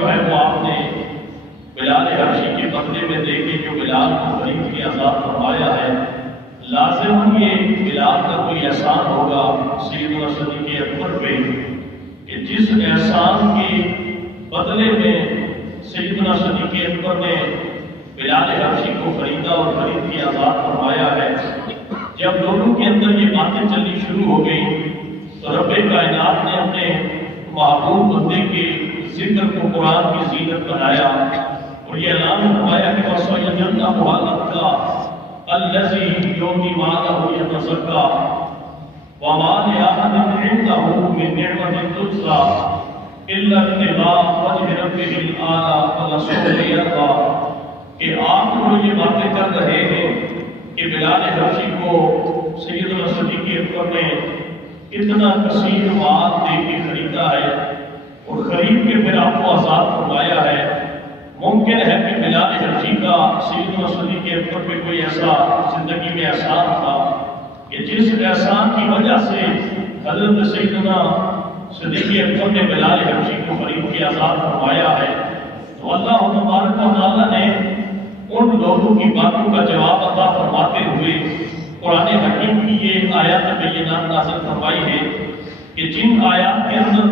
جو ہے وہ آپ نے بلال حبشی کے بدلے میں دے کے جو بلال کو خرید کے آزاد فرمایا ہے، لازم یہ بلال کا کوئی احسان ہوگا سیدنا صدیق اکبر پہ کہ جس احسان کے بدلے میں سیدنا صدیق اکبر نے بلال حبشی کو خریدا اور خرید کے آزاد فرمایا ہے۔ جب لوگوں کے اندر یہ باتیں چلنی شروع ہو گئی تو رب کائنات نے اپنے محبوب بندے کے ذکر کو قرآن کی زینت بنایا اور یہ اعلان فرمایا کہ وَسَيَجْنَبُهَا الْأَتْقَى الَّذِي يُؤْتِي مَالَهُ يَتَزَكَّىٰ وَمَا لِأَحَدٍ عِندَهُ مِن نِّعْمَةٍ تُجْزَىٰ إِلَّا ابْتِغَاءَ وَجْهِ رَبِّهِ الْأَعْلَىٰ وَلَسَوْفَ يَرْضَىٰ کہ آپ جو یہ باتیں کر رہے ہیں کہ بلال حبشی کو سیدنا صدیق اکبر نے اتنا کثیر مال دے کے خریدا ہے اور خرید کے پھر آپ کو آزاد فرمایا ہے، ممکن ہے کہ بلال حبشی کا سیدنا صدیق اکبر پہ کوئی ایسا زندگی میں احسان تھا کہ جس احسان کی وجہ سے حضرت سیدنا صدیق اکبر نے بلال حبشی کو خرید کے آزاد فرمایا ہے۔ تو اللہ تبارک و تعالیٰ نے ان لوگوں کی باتوں کا جواب عطا فرماتے ہوئے قرآن حکیم کی یہ آیات بینات نازل فرمائی ہے کہ جن آیات کے اندر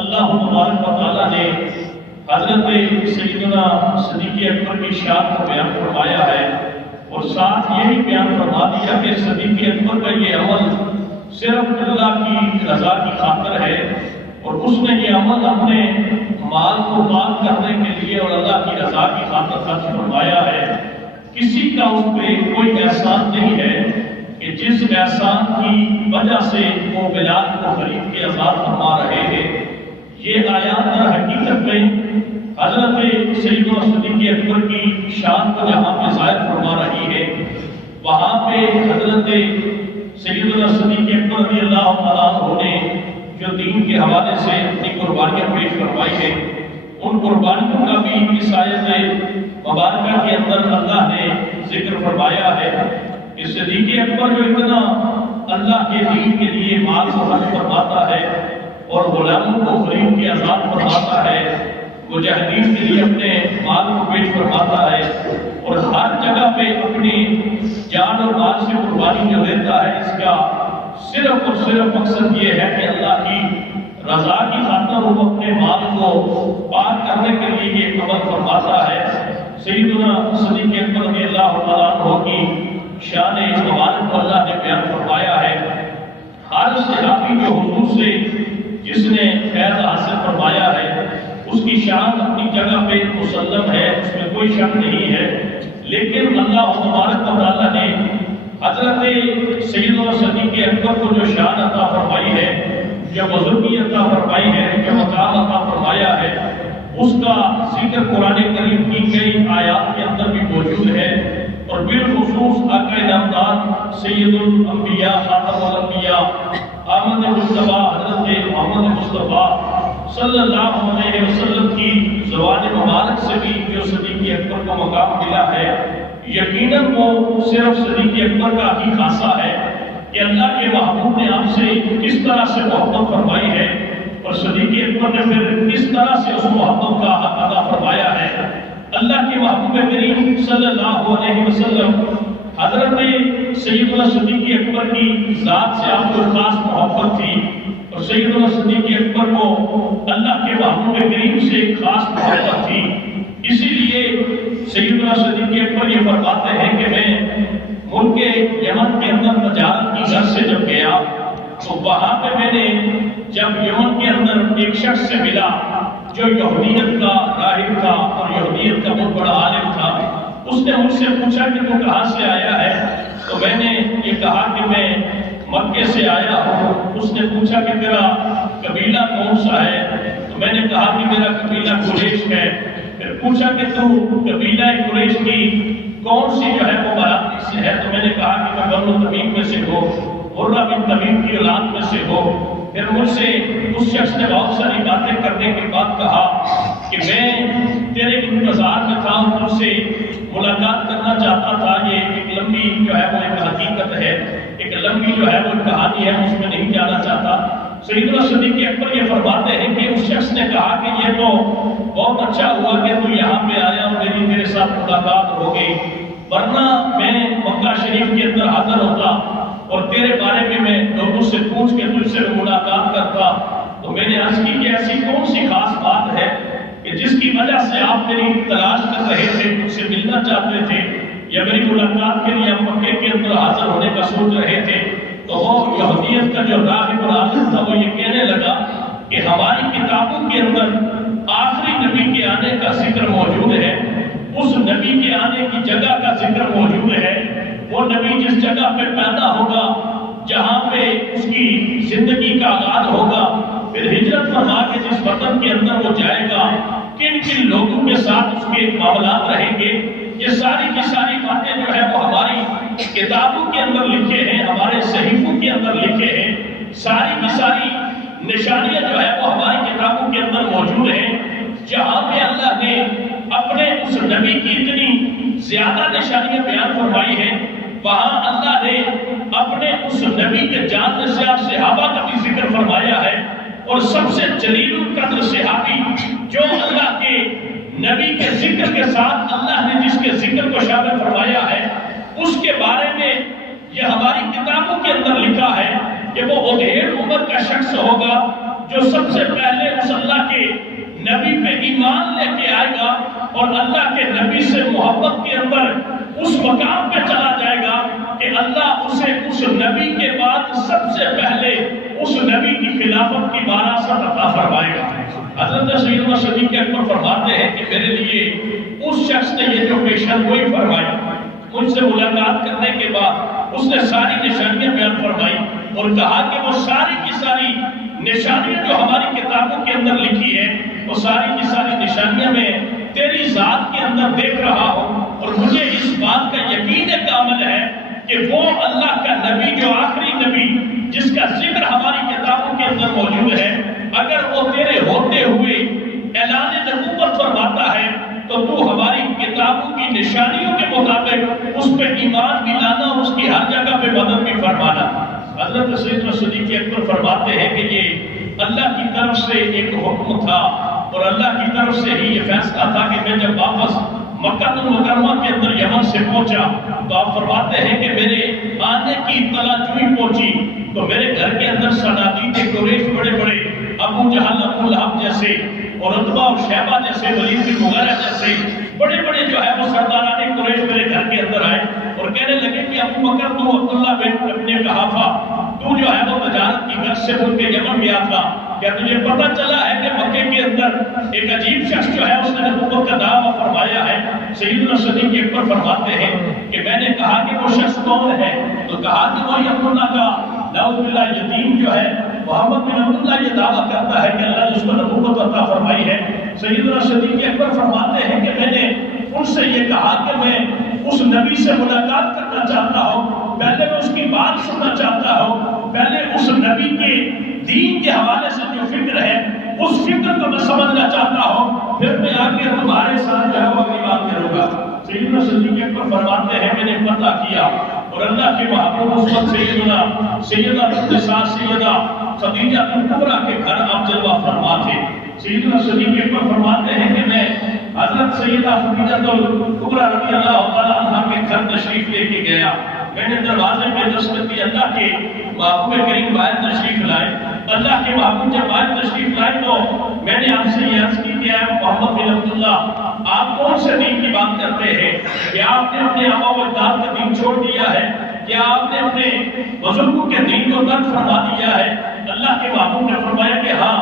اللہ تبارک و تعالیٰ نے حضرت سیدنا صدیق اکبر کی شان کو بیان فرمایا ہے اور ساتھ یہی بیان فرما دیا کہ صدیق اکبر کا یہ عمل صرف اللہ کی رضا کی خاطر ہے اور اس نے یہ عمل اپنے مال کو پاک کرنے کے لیے اور اللہ کی رضا کی خاطر خرچ فرمایا ہے۔ کسی کا اس پہ کوئی احسان نہیں ہے کہ جس احسان کی وجہ سے وہ بلال کو خرید کے آزاد فرما رہے ہیں۔ یہ آیات در حقیقت میں حضرت سیدنا صدیق اکبر کی شان کو جہاں پہ ظاہر فرما رہی ہے، وہاں پہ حضرت سیدنا صدیق اکبر رضی اللہ تعالیٰ عنہ نے جو دین کے حوالے سے اپنی قربانیاں پیش فرمائی ہیں، ان قربانیوں کا بھی اس آیت مبارکہ کے اندر اللہ نے ذکر فرمایا ہے کہ صدیق اکبر جو اتنا اللہ کے دین کے لیے مال کو خرچ فرماتا ہے اور غلاموں کو خرید کے آزاد فرماتا ہے، مجاہدین کے لیے اپنے مال کو پیش فرماتا ہے اور ہر جگہ پہ اپنی جان اور مال سے قربانی جو دیتا ہے، اس کا صرف اور صرف مقصد یہ ہے کہ اللہ کی رضا کی خاطر وہ اپنے مال کو پاک کرنے کے لیے یہ عمل فرماتا ہے۔ سیدنا صدیق اکبر رضی اللہ تعالیٰ عنہ کی شان مبارک کو اللہ نے بیان فرمایا ہے۔ ہر صحابی جو حضور سے جس نے فیض حاصل فرمایا ہے، اس کی شان اپنی جگہ پہ مسلم ہے، اس میں کوئی شک نہیں ہے، لیکن اللہ تبارک و تعالیٰ نے حضرت سیدنا صدیق اکبر کو جو شان عطا فرمائی ہے، جو بزرگی عطا فرمائی ہے، جو مقام عطا فرمایا ہے، اس کا ذکر قرآن کریم کی کئی آیات کے اندر بھی موجود ہے اور بالخصوص آقا نامدار سید الانبیاء خاتم الانبیاء احمد مصطفیٰ حضرت محمد مصطفیٰ صلی اللہ علیہ وسلم کی زبان مبارک سے بھی جو صدیق اکبر کو مقام ملا ہے، یقیناً وہ صرف صدیق اکبر کا ہی خاصہ ہے کہ اللہ کے محبوب نے آپ سے کس طرح سے محبت فرمائی ہے اور صدیق اکبر نے پھر کس طرح سے اس محبت کا حق ادا فرمایا ہے۔ اللہ کے محبوب کریم صلی اللہ علیہ وسلم حضرت سیدنا صدیق اکبر کی ذات سے آپ کو خاص محبت تھی اور سیدنا صدیق اکبر کو اللہ کے محبوب کریم سے خاص محبت تھی، اسی لیے سیدنا صدیق اکبر یہ فرماتے ہیں کہ میں ملک یمن کے اندر تجارت کی غرض سے جب گیا تو وہاں پہ میں نے جب یمن کے اندر ایک شخص سے ملا جو یہودیت کا راہب تھا اور یہودیت کا بہت بڑا عالم تھا، اس نے مجھ سے پوچھا کہ تو کہاں سے آیا ہے؟ تو میں نے یہ کہا کہ میں مکے سے آیا ہوں۔ اس نے پوچھا کہ تیرا قبیلہ کون سا ہے؟ تو میں نے کہا کہ میرا قبیلہ قریش ہے۔ پھر پوچھا کہ تو قبیلہ قریش کی کون سی جو ہے وہ برادری سے ہے؟ تو میں نے کہا کہ میں بنو تمیم میں سے ہوں، مرہ بن تمیم کی اولاد میں سے ہوں۔ پھر مجھ سے اس شخص نے بہت ساری باتیں کرنے کے بعد کہا کہ میں تیرے انتظار میں تھا، تجھ سے ملاقات کرنا چاہتا تھا۔ یہ ایک لمبی جو ہے وہ ایک حقیقت ہے، ایک لمبی جو ہے وہ کہانی ہے، اس میں نہیں جانا چاہتا۔ سیدنا صدیق اکبر یہ فرماتے ہیں کہ اس شخص نے کہا کہ یہ تو بہت اچھا ہوا کہ تو یہاں پہ آیا اور میری تیرے ساتھ ملاقات ہو گئی، ورنہ میں مکہ شریف کے اندر حاضر ہوتا اور تیرے بارے میں لوگوں سے پوچھ کے تجھ سے ملاقات کرتا۔ تو میں نے عرض کی کہ ایسی کون سی خاص بات ہے کہ جس کی وجہ سے آپ میری تلاش کر رہے تھے، مجھ سے ملنا چاہتے تھے یا میری ملاقات کے لیے آپ مکے کے اندر حاضر ہونے کا سوچ رہے تھے؟ تو وہ یہودیت کا جو راہب العالم تھا وہ یہ کہنے لگا کہ ہماری کتابوں کے اندر آخری نبی کے آنے کا ذکر موجود ہے، اس نبی کے آنے کی جگہ کا ذکر موجود ہے، وہ نبی جس جگہ پہ پیدا ہوگا، جہاں پہ اس کی زندگی کا آغاز ہوگا، پھر ہجرت فرما کے جس وطن کے اندر وہ جائے گا، کن کن لوگوں کے ساتھ اس کے معاملات رہیں گے، یہ ساری کی ساری باتیں جو ہے وہ ہماری کتابوں کے اندر لکھے ہیں، ہمارے صحیفوں کے اندر لکھے ہیں، ساری کی ساری نشانیاں جو ہے وہ ہماری کتابوں کے اندر موجود ہیں۔ جہاں پہ اللہ نے اپنے اس نبی کی اتنی زیادہ نشانیاں بیان فرمائی ہیں، وہاں اللہ نے اپنے اس نبی کے جانشین صحابہ کا بھی ذکر فرمایا ہے، اور سب سے جلیل القدر صحابی جو اللہ کے نبی کے ذکر کے ساتھ اللہ نے جس کے ذکر کو شامل فرمایا ہے، اس کے بارے میں یہ ہماری کتابوں کے اندر لکھا ہے کہ وہ ادھیڑ عمر کا شخص ہوگا جو سب سے پہلے اس اللہ کے نبی پہ ایمان لے کے آئے گا اور اللہ کے نبی سے محبت کے اندر اس مقام پہ چلا جائے گا کہ اللہ اسے اس نبی کے بعد سب سے پہلے اس نبی کی خلافت کی وراثت عطا فرمائے گا۔ حضرت سیدنا صدیق اکبر فرماتے ہیں کہ میرے لیے اس شخص نے یہ جو پیشن گوئی فرمائی، مجھ سے ملاقات کرنے کے بعد اس نے ساری نشانیاں بیان فرمائی اور کہا کہ وہ ساری کی ساری نشانیاں جو ہماری کتابوں کے اندر لکھی ہے، وہ ساری کی ساری نشانیاں میں تیری ذات کے اندر دیکھ رہا ہوں، اور مجھے اس بات کا یقین کامل ہے کہ وہ اللہ کا نبی جو آخری نبی جس کا ذکر ہماری کتابوں کے اندر موجود ہے، اگر وہ تیرے ہوتے ہوئے اعلان نبوت فرماتا ہے تو تو ہماری کتابوں کی نشانیوں کے مطابق اس پہ ایمان بھی لانا اور اس کی ہر جگہ پہ مدد بھی فرمانا۔ حضرت سیدنا صدیق اکبر فرماتے ہیں کہ یہ اللہ کی طرف سے ایک حکم تھا اور اللہ کی طرف سے ہی یہ فیصلہ تھا کہ میں جب واپس مکہ المکرمہ کے اندر یمن سے پہنچا تو آپ فرماتے ہیں کہ میرے آنے کی اطلاع چوئی پہنچی تو میرے گھر کے اندر صنادید قریش بڑے بڑے ابو جہل، ابو لہب جیسے اور عتبہ اور شیبہ جیسے، ولید بن مغیرہ جیسے بڑے بڑے جو ہے وہ سرداران قریش میرے گھر کے اندر آئے اور کہنے لگے کہ ابو بکر تو عبداللہ بن ابن قحافہ تو جو ہے وہ تجارت کی غرض سے ملک یمن گیا تھا، کیا تجھے پتہ چلا ہے کہ مکے کے اندر ایک عجیب شخص جو ہے اس نے نبوت کا دعویٰ فرمایا ہے؟ سیدنا صدیق اکبر فرماتے ہیں کہ میں نے کہا کہ وہ شخص کون ہے؟ تو کہا کہ وہ عبداللہ کا نعوذ باللہ یتیم جو ہے محمد بن عبداللہ یہ دعویٰ کرتا ہے کہ اللہ نے اس کو نبوت عطا فرمائی ہے۔ سیدنا صدیق اکبر فرماتے ہیں کہ میں نے ان سے یہ کہا کہ میں اس نبی سے ملاقات کرنا چاہتا ہوں، پہلے میں اس کی بات سننا چاہتا ہوں، پہلے اس نبی کے دین کے حوالے سے جو فکر ہے اس فکر کو میں سمجھنا چاہتا ہوں، پھر میں آگے تمہارے ساتھ جو ہے وہ اپنی بات کروں گا۔ سیدنا صدیق اکبر فرماتے ہیں میں نے پتہ کیا اور اللہ کے محبوب اس وقت سیدہ النساء سیدہ خدیجہ کبریٰ کے گھر آپ جلوہ فرما تھے۔ سیدنا صدیق اکبر فرماتے ہیں کہ میں حضرت سیدہ خدیجہ کبریٰ رضی اللہ تعالیٰ عنہ کے گھر تشریف لے کے گیا، میں نے دروازے پہ دستک دی، اللہ کے محبوب کریم باہر تشریف لائے۔ اللہ کے محبوب جب باہر تشریف لائے تو میں نے آپ سے یہ عرض کی کہ اے محمد بن عبداللہ آپ کون سے دین کی بات کرتے ہیں؟ کیا آپ نے اپنے آبا و اجداد کا دین چھوڑ دیا ہے؟ کیا آپ نے اپنے بزرگوں کے دین کو ترک فرما دیا ہے؟ اللہ کے محبوب نے فرمایا کہ ہاں،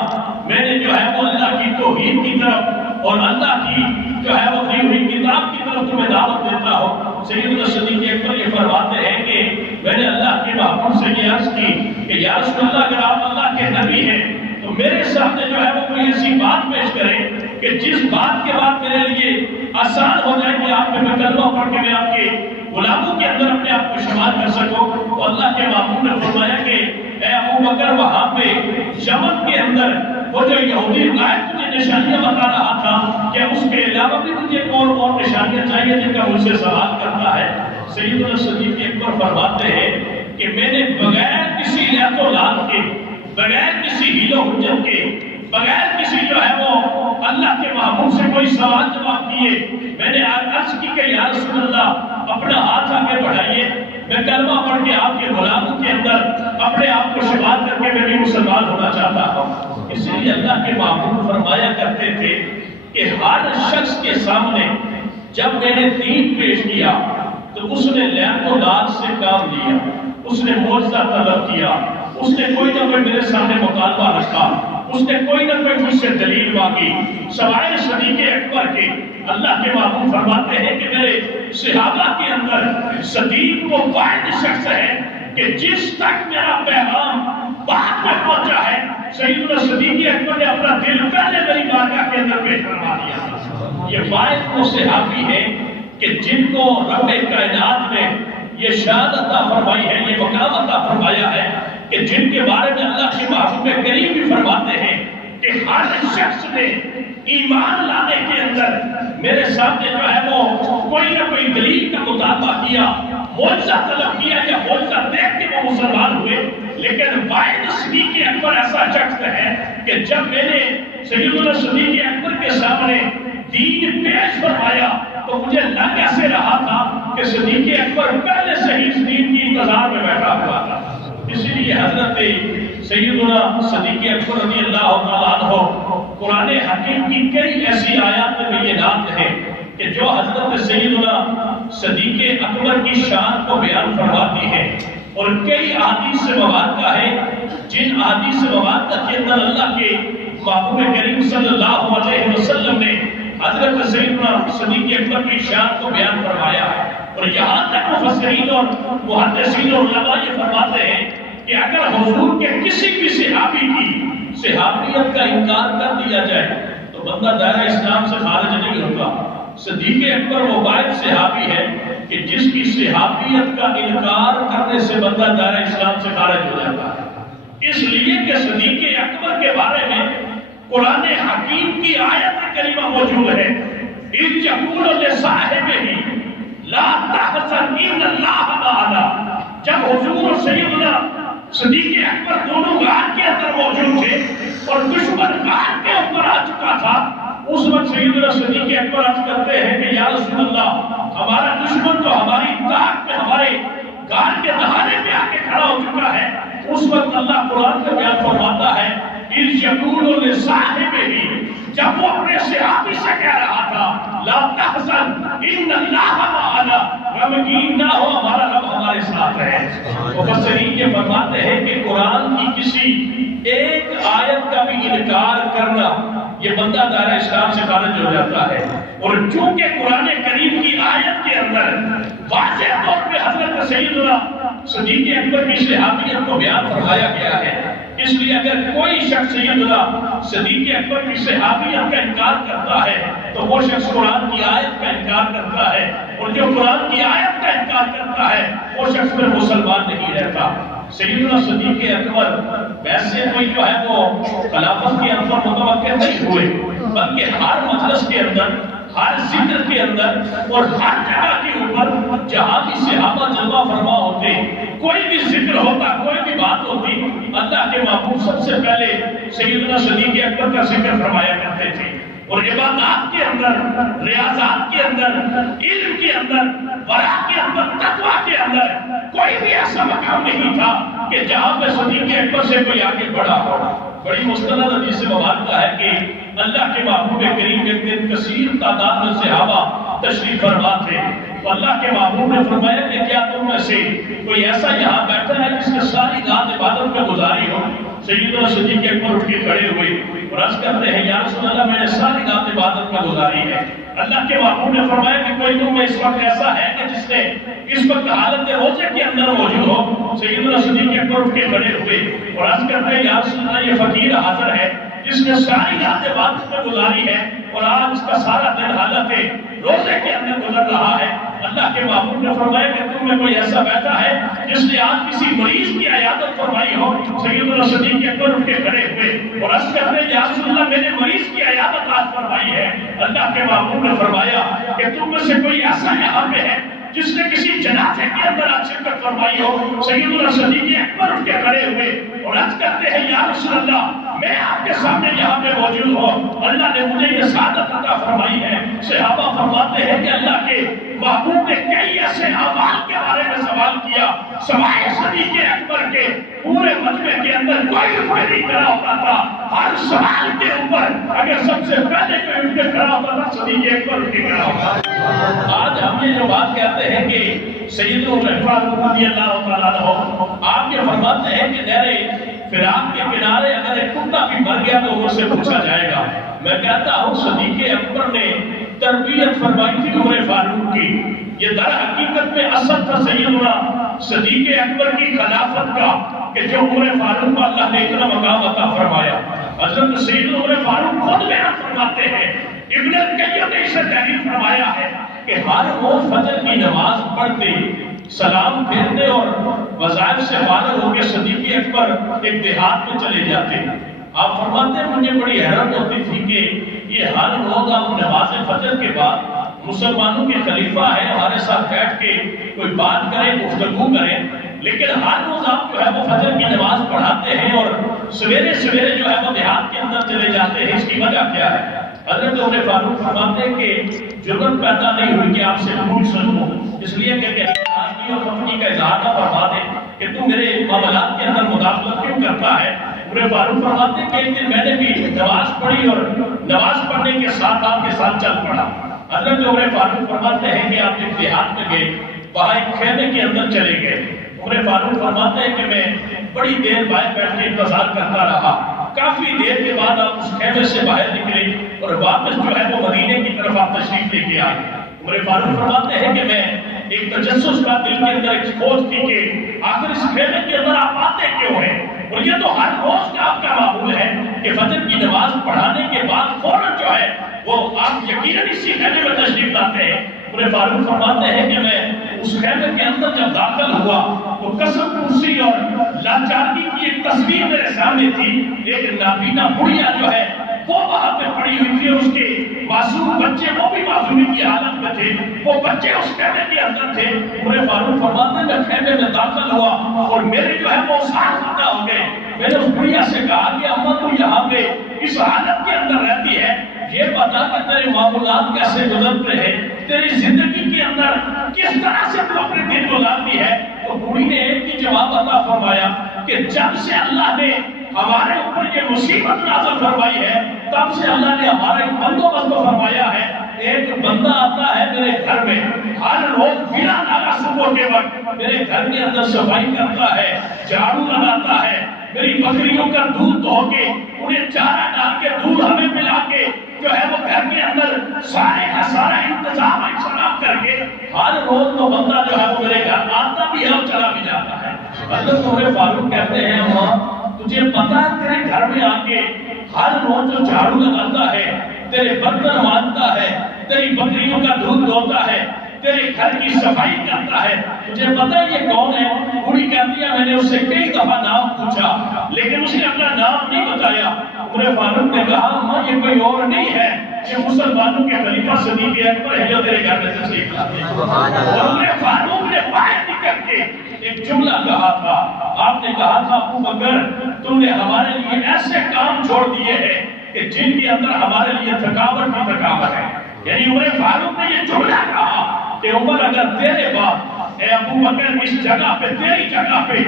میں نے جو ہے وہ اللہ کی توحید کی طرف اور اللہ کی جو ہے وہ دی ہوئی کتاب کی طرف تمہیں دعوت دیتا ہوں۔ سیدنا صدیق اکبر یہ فرماتے ہیں کہ میں نے اللہ کے محبوب سے یہ عرض کی کہ یا رسول اللہ اگر آپ اللہ کے نبی ہیں تو میرے سامنے جو ہے وہ کوئی ایسی بات پیش کریں کہ جس بات کے بعد میرے لیے آسان ہو جائے کہ آپ میں کلمہ پڑھ کے میں آپ کے غلاموں کے اندر اپنے آپ کو شمار کر سکوں۔ تو اللہ کے محبوب نے فرمایا کہ اے ابو بکر وہاں پہ یمن کے اندر وہ جو یہودی غائب تجھے نشانیاں بتا رہا تھا کہ اس کے علاوہ بھی تجھے اور نشانیاں چاہیے جن کا مجھ سے سوال کرتا ہے۔ سیدنا صدیق اکبر فرماتے ہیں کہ میں نے بغیر کسی لیت و لات کے، بغیر کسی ہیل و حجت کے، بغیر کسی جو ہے اللہ کے محبوب سے کوئی سوال جواب کیے. میں نے عرض کی کہ یا رسول اللہ اپنا ہاتھ آگے بڑھائیے، میں کلمہ پڑھ کے آپ کے غلاموں کے اندر اپنے آپ کو شمار کر کے میں بھی مسلمان ہونا چاہتا ہوں. اسی لیے اللہ کے محبوب فرمایا کرتے تھے کہ ہر شخص کے سامنے جب میں نے دین پیش کیا تو اس نے لعن و لعن سے کام لیا، اس نے معجزہ طلب کیا، اس نے کوئی نہ کوئی میرے سامنے مطالبہ رکھا، اس نے کوئی نہ کوئی مجھ سے دلیل مانگی. سوائے صدیق اکبر کے اللہ کے محبوب فرماتے ہیں کہ میرے صحابہ کے اندر صدیق وہ واحد شخص ہے کہ جس تک میرا پیغام بات میں پہنچا ہے سیدنا صدیق اکبر نے اپنا دل پہلے میری بارگاہ کے اندر پیش کروا دیا. یہ واحد وہ صحابی ہے کہ جن کو رب کائنات نے یہ شان عطا فرمائی ہے، یہ مقام عطا فرمایا ہے کہ جن کے بارے میں اللہ کے محبوب کریم بھی فرماتے ہیں کہ ہر شخص نے ایمان لانے کے اندر میرے سامنے جو ہے وہ کوئی نہ کوئی دلیل کا مطالبہ کیا، معجزہ طلب کیا یا معجزہ دیکھ کے وہ مسلمان ہوئے. لیکن واحد صدیق اکبر ایسا شخص ہے کہ جب میں نے سیدنا صدیق اکبر کے سامنے دین پیش فرمایا تو مجھے لگ ایسے رہا تھا کہ صدیق اکبر پہلے سے ہی اس دین کی انتظار میں بیٹھا ہوا تھا. اسی لیے حضرت سیدنا صدیق اکبر رضی اللہ تعالیٰ عنہ قرآن حکیم کی کئی ایسی آیات میں بینات ہیں کہ جو حضرت سیدنا صدیق اکبر کی شان کو بیان فرماتی ہے، اور کئی احادیث مبارکہ ہے جن احادیث مبارکہ کے اندر اللہ کے محبوب کریم صلی اللہ علیہ وسلم نے حضرت سیدنا صدیق اکبر کی شان کو بیان فرمایا. اور یہاں تک مفسرین اور محدثین اور علماء یہ فرماتے ہیں کہ اگر حضور کے کسی بھی صحابی کی صحابیت کا انکار کر دیا جائے تو بندہ دائرہ اسلام سے خارج نہیں ہوگا. صدیق اکبر وہ واحد صحابی ہے کہ جس کی صحابیت کا انکار کرنے سے بندہ دائرہ اسلام سے خارج ہو جاتا ہے. اس لیے کہ صدیق اکبر کے بارے میں قرآن حکیم کی آیت کریمہ موجود ہے، اِذْ يَقُولُ لِصَاحِبِهِ لَا تَحْزَنْ إِنَّ اللَّهَ مَعَنَا. جب حضور اور سیدنا صدیق اکبر دونوں غار کے اندر موجود تھے اور دشمن غار کے اوپر آ چکا تھا، اس وقت سیدنا صدیق اکبر عرض کرتے ہیں کہ یا رسول اللہ ہمارا دشمن تو ہماری طاق میں ہمارے غار کے دہانے پہ آ کے کھڑا ہو چکا ہے. اس وقت اللہ قرآن کا بیان فرماتا ہے اِذْ يَقُولُ لِصَاحِبِهِ، جب وہ اپنے صحابی سے کہہ رہا تھا لا تحزن ان اللہ معنا، غمگین نہ ہو ہمارا رب ہمارے ساتھ ہے. مفسرین یہ فرماتے ہیں کہ قرآن کی کسی ایک آیت کا بھی انکار کرنا یہ بندہ دائرہ اسلام سے خارج ہو جاتا ہے. اور چونکہ قرآن کریم کی آیت کے اندر واضح طور پہ حضرت سیدنا صدیق اکبر کی صحابیت کو بیان فرمایا گیا ہے، اس لیے اگر کوئی شخص سیدنا صدیق اکبر کی صحابیت کا انکار کرتا ہے تو وہ شخص قرآن کی آیت کا انکار کرتا ہے، اور جو قرآن کی آیت کا انکار کرتا ہے وہ شخص پھر مسلمان نہیں رہتا. سیدنا صدیق اکبر ویسے کوئی جو ہے وہ خلافت کے اندر متوقع نہیں ہوئے، بلکہ ہر مجلس کے اندر، ہر ذکر کے اندر اور ہر جگہ کے اوپر جہاں بھی صحابہ جلوہ فرما ہوتے، کوئی بھی ذکر ہوتا، کوئی بھی بات ہوتی، اللہ کے محبوب سب سے پہلے سیدنا صدیق اکبر کا ذکر فرمایا کرتے تھے. اور عبادات کے اندر، ریاضات کے اندر، علم کے اندر، ورع کے اندر، تقویٰ کے اندر کوئی بھی ایسا مقام نہیں تھا کہ جہاں پہ صدیق اکبر سے کوئی آگے بڑھا ہو. بڑی مستند حدیث مبارکہ ہے کہ اللہ کے محبوب کریم ایک دن کثیر تعداد میں صحابہ تشریف فرما تھے، تو اللہ کے محبوب نے فرمایا کہ کیا تم میں سے کوئی ایسا یہاں بیٹھا ہے جس نے ساری رات عبادت میں گزاری ہو؟ سیدنا صدیق اکبر اٹھ کے کھڑے ہوئے اور عرض کرتے ہیں یا رسول اللہ میں نے ساری رات عبادت میں گزاری ہے. اللہ کے محبوب نے فرمایا کہ کوئی تم میں اس وقت ایسا ہے کہ جس نے اس وقت حالت روزے کے اندر موجود ہو؟ سیدنا صدیق اکبر اٹھ کے کھڑے ہوئے اور عرض کرتے ہیں یا رسول اللہ یہ فقیر حاضر ہے جس نے ساری رات عبادت میں گزاری ہے اور آج اس کا سارا دن حالت روزے کے اندر گزر رہا ہے. اللہ کے محبوب نے فرمایا کہ تم میں کوئی ایسا بیٹھا ہے جس نے آج کسی مریض کی عیادت فرمائی ہو؟ سیدنا صدیق اکبر اٹھ کے کھڑے ہوئے اور عرض کرتے ہیں یا رسول اللہ میں نے مریض کی عیادت آج فرمائی ہے. اللہ کے محبوب نے فرمایا کہ تم میں سے کوئی ایسا یہاں پہ ہے جس نے کسی جنازے کے اندر آج شرکت فرمائی ہو، سیدنا صدیق اکبر اٹھ کے کھڑے ہوئے اور عرض کرتے ہیں یا رسول اللہ میں آپ کے سامنے یہاں پہ موجود ہوں، اللہ نے مجھے یہ سعادت عطا فرمائی ہے۔ صحابہ فرماتے ہیں کہ اللہ کے محبوب نے کئی ایسے اعمال کے بارے میں سوال کیا سوائے صدیق اکبر کے پورے مجمع کے اندر کوئی اٹھ کے نہیں کھڑا ہوتا تھا۔ ہر سوال کے اوپر اگر سب سے پہلے کوئی اٹھ کے کھڑا ہوتا تھا صدیق اکبر اٹھ کے کھڑا ہوتا تھا۔ آج ہم یہ جو بات کہتے ہیں کہ سیدنا فاروق رضی اللہ تعالیٰ عنہ آپ یہ فرماتے ہیں کہ نہر فراق کے کنارے اگر ایک کتا بھی مر گیا تو اس سے پوچھا جائے گا۔ میں کہتا ہوں صدیق اکبر نے تربیت فرمائی تھی عمر فاروق کی، یہ در حقیقت میں اثر تھا سیدنا صدیق اکبر کی خلافت کا کہ جو عمر فاروق کو اللہ نے اتنا مقام عطا فرمایا۔ حضرت سیدنا عمر فاروق خود بیان فرماتے ہیں، ابن القیم نے اسے تحریر فرمایا ہے کہ ہر روز فجر کی نماز پڑھتے سلام پھیرتے اور وظائف سے فارغ ہو کے صدیق اکبر ایک دیہات میں چلے جاتے۔ آپ فرماتے ہیں مجھے بڑی حیرت ہوتی تھی کہ یہ ہر روز آپ نماز فجر کے بعد مسلمانوں کے خلیفہ ہیں، ہمارے ساتھ بیٹھ کے کوئی بات کریں، گفتگو کریں، لیکن ہر روز آپ جو ہے وہ فجر کی نماز پڑھاتے ہیں اور سویرے سویرے جو ہے وہ دیہات کے اندر چلے جاتے ہیں، اس کی وجہ کیا ہے؟ حضرت عمر فاروق فرماتے ہیں کہ جرأت پیدا نہیں ہوئی کہ آپ سے پوچھ سکوں، اس لیے کہ آدمی اور اپنی کا اظہار نہ فرما دے کہ تم میرے معاملات کے اندر مداخلت کیوں کرتا ہے۔ عمر فاروق فرماتے ہیں کہ ایک دن میں نے بھی نماز پڑھی اور نماز پڑھنے کے ساتھ آپ کے ساتھ چل پڑا۔ حضرت عمر فاروق فرماتے ہیں کہ آپ ایک دیہات میں گئے، وہاں ایک خیمے کے اندر چلے گئے۔ عمر فاروق فرماتے ہیں کہ میں بڑی دیر باہر بیٹھ کے انتظار کرتا رہا، کافی دیر کے بعد آپ اس خیمے سے باہر نکلے اور واپس جو ہے وہ مدینے کی طرف آپ تشریف لے کے آئے۔ عمر فاروق فرماتے ہیں کہ میں ایک تجسس کا دل کے اندر ایک سوچ تھی کہ آخر اس خیمے کے اندر آپ آتے کیوں ہیں، اور یہ تو ہر روز کا آپ کا معمول ہے کہ فجر کی نماز پڑھانے کے بعد فوراً جو ہے وہ آپ یقیناً اسی خیمے میں تشریف لاتے ہیں۔ عمر فاروق فرماتے ہیں کہ میں اس خیمے کے اندر جب داخل ہوا تو کسر کرسی اور لاچارگی کی ایک تصویر میرے سامنے تھی، ایک نابینا بڑھیا جو ہے وہ وہاں پہ پڑی ہوئی تھی، اس کے معصوم بچے وہ بھی معصومی کی حالت میں تھے، وہ بچے اس خیمے کے اندر تھے۔ عمر فاروق فرماتے ہیں میں خیمے میں داخل ہوا اور میرے جو ہے وہ سانس زندہ ہو گئے۔ میں نے اس بڑھیا سے کہا کہ اماں تو یہاں پہ اس حالت کے اندر رہتی ہے، یہ بتا کہ تیرے معاملات کیسے گزرتے ہیں، تیری زندگی کے اندر کس طرح سے تو اپنے دن گزارتی ہے۔ تو بوڑھی نے ایک ہی جواب عطا فرمایا کہ جب سے اللہ نے ہمارے اوپر یہ مصیبت نازل فرمائی ہے تب سے اللہ نے ہمارا ایک بندوبست فرمایا ہے، ایک بندہ آتا ہے میرے گھر میں ہر روز بنا ناگا صبح کے وقت میرے گھر کے اندر صفائی کرتا ہے، جھاڑو لگاتا ہے، میری بکریوں کا دودھ دھو کے انہیں چارہ ڈال کے دودھ ہمیں پلا کے جو ہے وہ گھر کے اندر سارا انتظام کر کے ہر روز وہ بندہ جو ہے وہ میرے گھر آتا بھی ہے اور چلا بھی جاتا ہے۔ حضرت عمر فاروق کہتے ہیں ماں تجھے پتا ہے تیرے گھر میں آ کے ہر روز جو جھاڑو لگاتا ہے، تیرے برتن مانتا ہے، تیری بکریوں کا دودھ دھوتا ہے، تیرے گھر کی صفائی کرتا ہے، تجھے پتا ہے یہ کون ہے؟ بوڑھی کہتی ہے میں نے اس سے کئی دفعہ نام پوچھا لیکن اس نے اپنا نام نہیں بتایا۔ عمر فاروق نے کہا ماں یہ کوئی اور نہیں ہے، یہ مسلمانوں کے خلیفہ صدیق اکبر ہے جو تیرے گھر میں تشریف لاتے ہیں۔ اور عمر فاروق نے باہر نکل کے ایک جملہ کہا تھا، آپ نے کہا تھا ابو بکر تم نے ہمارے لیے ایسے کام چھوڑ دیے ہیں کہ جن کے اندر ہمارے لیے تھکاوٹ کی تھکاوٹ ہے۔ یعنی عمر فاروق نے یہ جملہ کہا کہ عمر اگر تیرے بعد اے ابو بکر اس جگہ پہ تیری جگہ پہ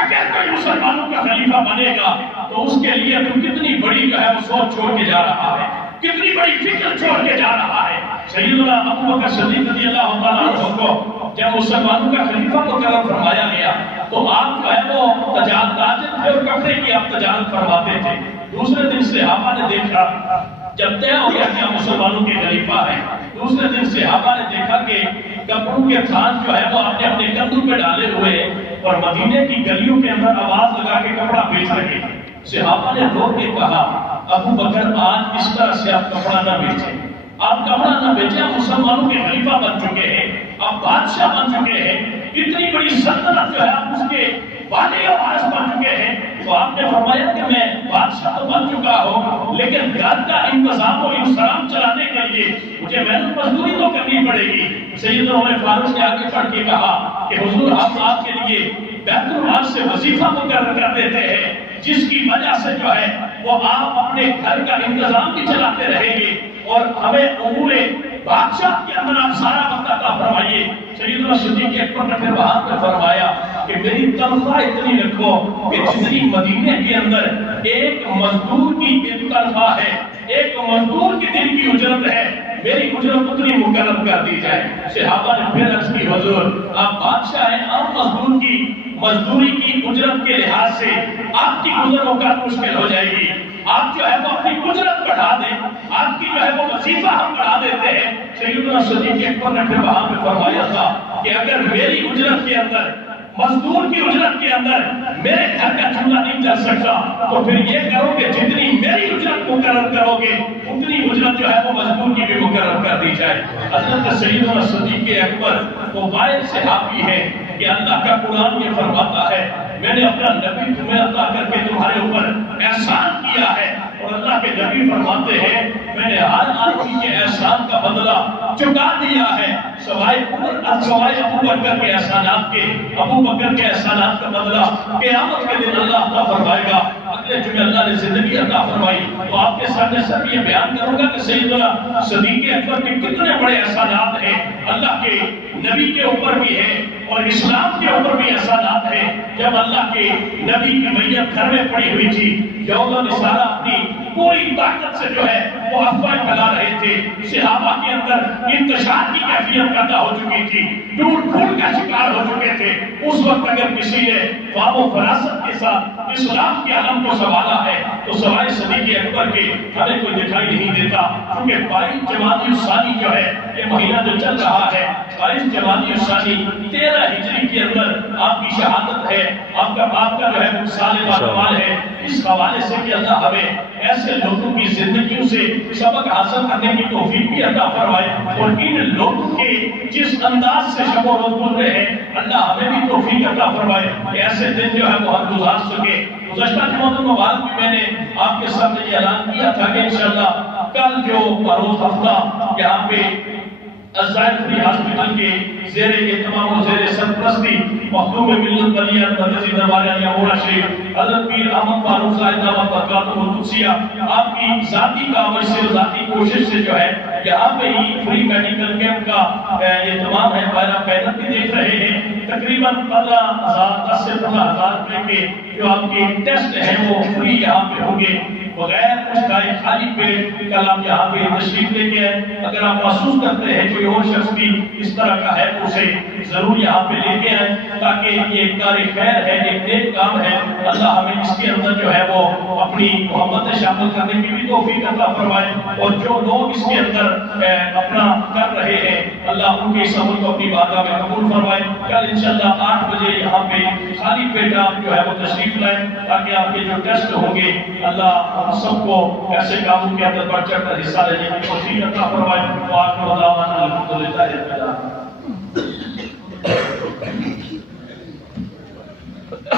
اگر کوئی مسلمانوں کا خلیفہ بنے گا تو اس کے لیے تو کتنی بڑی جو ہے وہ سوچ چھوڑ کے جا رہا ہے، کتنی بڑی فکر چھوڑ کے جا رہا ہے۔ سیدنا ابو بکر صدیق رضی اللہ تعالیٰ عنہ کو جب مسلمانوں کا خلیفہ مقرر فرمایا گیا تو آپ جو ہے وہ تاجر تھے اور کپڑے کی آپ تجارت فرماتے تھے۔ دوسرے دن صحابہ نے دیکھا جب طے ہو گیا کہ مسلمانوں کے خلیفہ ہیں، دوسرے دن صحابہ نے دیکھا کہ کپڑوں کے تھان جو ہے وہ آپ نے اپنے کندھوں پہ ڈالے ہوئے اور مدینے کی گلیوں کے اندر آواز لگا کے کپڑا بیچ رہے۔ صحابہ نے رو کے کہا ابو بکر آج اس طرح سے آپ کپڑا نہ بیچیں، آپ کپڑا نہ بیچیں، آپ مسلمانوں کے خلیفہ بن چکے ہیں، آپ بادشاہ بن چکے ہیں، اتنی بڑی سلطنت جو ہے آپ اس کے والی اور وارث بن چکے ہیں، تو آپ نے فرمایا کہ میں بادشاہ تو بن چکا ہوں، لیکن گھر کا انتظام و انصرام چلانے کے لیے مجھے محنت مزدوری تو کرنی پڑے گی۔ سیدنا عمر فاروق نے آگے بڑھ کے کہا کہ حضور ہم آپ کے لیے بیت المال سے وظیفہ مقرر کر دیتے ہیں، جس کی وجہ سے جو ہے وہ آپ اپنے گھر کا انتظام بھی چلاتے رہیں گے اور ہمیں امور بادشاہ کے اندر آپ سارا وقت عطا فرمائیے۔ سیدنا صدیق اکبر نے پھر وہاں پہ فرمایا کہ میری تنخواہ اتنی رکھو کہ جتنی مدینے کے اندر ایک مزدور کی تنخواہ ہے، ایک مزدور کی دن کی اجرت ہے، میری اجرت اتنی مقرر کر دی جائے۔ صحابہ نے پھر عرض کی حضور آپ بادشاہ ہیں، عام مزدور کی مزدوری کی اجرت کے لحاظ سے آپ کی گزر اوقات مشکل ہو جائے گی، آپ جو ہے وہ اپنی اجرت بڑھا دیں، آپ کی جو ہے وہ وظیفہ ہم بڑھا دیتے ہیں۔ سیدنا صدیق اکبر نے پھر وہاں پہ فرمایا تھا کہ اگر میری اجرت کے اندر، مزدور کی اجرت کے اندر میرے گھر کا چولہا نہیں چل سکتا تو پھر یہ کرو کہ جتنی میری اجرت مقرر کرو گے اتنی اجرت جو ہے وہ مزدور کی بھی مقرر کر دی جائے۔ حضرت سیدنا صدیق اکبر وہ واحد صحابی ہے کہ اللہ کا قرآن یہ فرماتا ہے میں نے اپنا نبی تمہیں عطا کر کے تمہارے اوپر احسان کیا ہے، اور اللہ کے نبی فرماتے ہیں میں نے ہر آدمی کے احسان کا بدلہ چکا دیا ہے سوائے ابو بکر کے احسانات کے، ابو بکر کے احسانات کا بدلہ قیامت کے دن اللہ عطا فرمائے گا۔ اگلے جمعے اللہ نے زندگی عطا فرمائی تو آپ کے سامنے سب یہ بیان کروں گا کہ سیدنا صدیق اکبر کے کتنے بڑے احسانات ہیں، اللہ کے نبی کے اوپر بھی ہے اور اسلام کے اوپر بھی احسانات ہیں۔ جب اللہ کے نبی کی میت گھر میں پڑی ہوئی تھی، یہودہ نصارہ اپنی پوری طاقت سے جو ہے وہ افواہ پھیلا رہے تھے، صحابہ کے اندر انتشار کی کیفیت پیدا ہو چکی تھی، ٹوٹ پھوٹ کا شکار ہو چکے تھے۔ اس وقت اگر کسی نے فام و فراست کے ساتھ اسلام کے علم کو سنبھالا ہے تو سوائے صدیق اکبر کے ہمیں کوئی دکھائی نہیں دیتا، کیونکہ 22 جمادی الثانی جو ہے یہ مہینہ جو چل رہا ہے، 22 جمادی الثانی 13 ہجری کے اندر آپ کی شہادت ہے، آپ کا جو ہے سال باتمال ہے۔ اس حوالے سے کہ اللہ ہمیں ایسے لوگوں کی زندگیوں سے سبق حاصل کرنے کی توفیق بھی عطا فرمائے، اور ان لوگوں کے جس انداز سے شب و روز گزر رہے ہیں اللہ ہمیں بھی توفیق عطا فرمائے کہ ایسے دن جو ہے وہ ہم گزار سکے۔ گزشتہ جمعہ مبارک میں میں نے آپ کے سامنے یہ اعلان کیا تھا کہ انشاءاللہ کل جو بروز ہفتہ یہاں پہ الزائر فری ہاسپٹل کے زیر اہتمام و زیر سرپرستی مخدوم ملت بلیہ مرکزی دربار عالیہ مولا شریف حضرت پیر احمد فاروق صاحب دامت برکاتہ القدسیہ آپ کی ذاتی کاوش سے، ذاتی کوشش سے جو ہے یہاں پہ ہی فری میڈیکل کیمپ کا اہتمام ہے، پہلا محنت بھی دیکھ رہے ہیں۔ تقریباً 15,000 10 سے 15,000 روپے کے جو آپ کے ٹیسٹ ہیں وہ فری یہاں پہ ہوں گے، بغیر کچھ کھائے خالی پیٹ کل آپ یہاں پہ تشریف لے کے آئے۔ اگر آپ محسوس کرتے ہیں کوئی اور شخص بھی اس طرح کا ہے تو اسے ضرور یہاں پہ لے کے آئے، تاکہ یہ ایک کار خیر ہے، ایک نیک کام ہے۔ اللہ ہمیں اس کے اندر جو ہے وہ اپنی محبت شامل کرنے کی بھی توفیق عطا فرمائے، اور جو لوگ اس کے اندر اپنا کر رہے ہیں اللہ ان کے اس عمل کو اپنی بارگاہ میں قبول فرمائے۔ کل انشاءاللہ 8 بجے یہاں پہ خالی پیٹ آپ جو ہے وہ تشریف لائیں، تاکہ آپ کے جو ٹیسٹ ہوں گے اللہ ہم سب کو ایسے کاموں کے اندر بڑھ چڑھ کر حصہ لینے کی توفیق عطا فرمائے۔